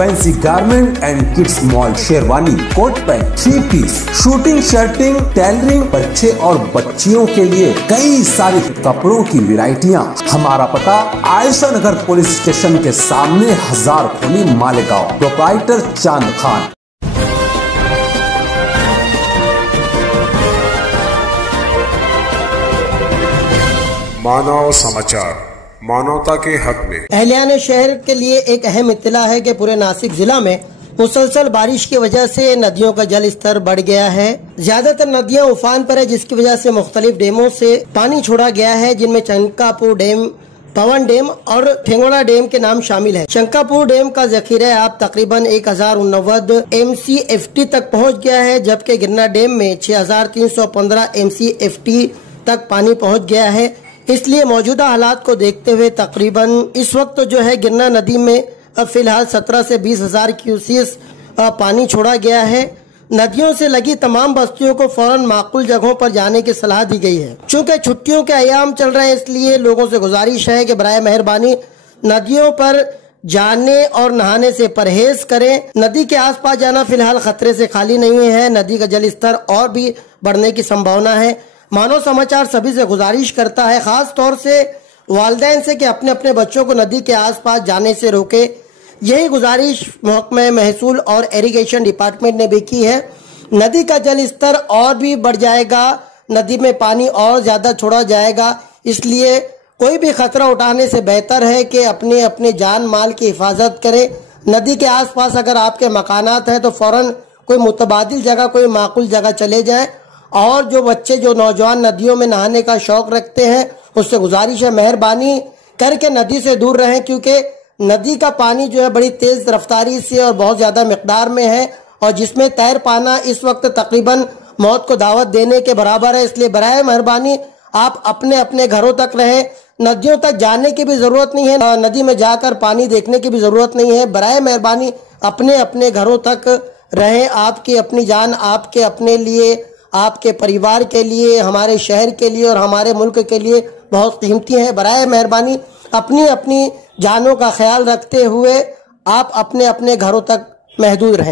Fancy garment and kids mall, sherwani, coat pant, 3 piece, suiting, shirting, tailoring, बच्चे और बच्चियों के लिए कई सारे कपड़ों की वैरायटियां। हमारा पता आयशा नगर पुलिस स्टेशन के सामने, हजार खोली, मालेगांव। प्रोप्राइटर चांद खान। मानव समाचार, मानवता के हक में। अहलियान शहर के लिए एक अहम इत्तला है कि पूरे नासिक जिला में मुसलसल बारिश की वजह से नदियों का जल स्तर बढ़ गया है। ज्यादातर नदियां उफान पर है, जिसकी वजह से मुख्तलिफ डैमों से पानी छोड़ा गया है, जिनमें चंकापुर डैम, पवन डैम और ठेंगोड़ा डैम के नाम शामिल है। चंकापुर डैम का जखीरा आप तकरीबन 1089 MCFT तक पहुँच गया है, जबकि गिरना डैम में 6315 MCFT तक पानी पहुँच गया है। इसलिए मौजूदा हालात को देखते हुए तकरीबन इस वक्त जो है गिरना नदी में फिलहाल 17 से 20 हजार क्यूसेस पानी छोड़ा गया है। नदियों से लगी तमाम बस्तियों को फौरन माकूल जगहों पर जाने की सलाह दी गई है। चूँकि छुट्टियों के अयाम चल रहे हैं, इसलिए लोगों से गुजारिश है कि बराए मेहरबानी नदियों पर जाने और नहाने से परहेज करें। नदी के आसपास जाना फिलहाल खतरे से खाली नहीं है। नदी का जल स्तर और भी बढ़ने की संभावना है। मानव समाचार सभी से गुजारिश करता है, खास तौर से वालिदैन से, कि अपने अपने बच्चों को नदी के आसपास जाने से रोके। यही गुजारिश महकमा महसूल और इरिगेशन डिपार्टमेंट ने भी की है। नदी का जल स्तर और भी बढ़ जाएगा, नदी में पानी और ज्यादा छोड़ा जाएगा, इसलिए कोई भी खतरा उठाने से बेहतर है कि अपने अपने जान माल की हिफाजत करें। नदी के आसपास अगर आपके मकानात हैं तो फौरन कोई मुतबादिल जगह, कोई माकूल जगह चले जाएं। और जो बच्चे, जो नौजवान नदियों में नहाने का शौक रखते हैं, उससे गुजारिश है मेहरबानी करके नदी से दूर रहें, क्योंकि नदी का पानी जो है बड़ी तेज रफ्तारी से और बहुत ज्यादा मिकदार में है, और जिसमें तैर पाना इस वक्त तकरीबन मौत को दावत देने के बराबर है। इसलिए बराए मेहरबानी आप अपने अपने घरों तक रहें। नदियों तक जाने की भी जरूरत नहीं है, नदी में जाकर पानी देखने की भी जरूरत नहीं है। बराए मेहरबानी अपने अपने घरों तक रहें। आपकी अपनी जान आपके अपने लिए, आपके परिवार के लिए, हमारे शहर के लिए और हमारे मुल्क के लिए बहुत कीमती है। बराए मेहरबानी अपनी अपनी जानों का ख्याल रखते हुए आप अपने अपने घरों तक महदूद रहें।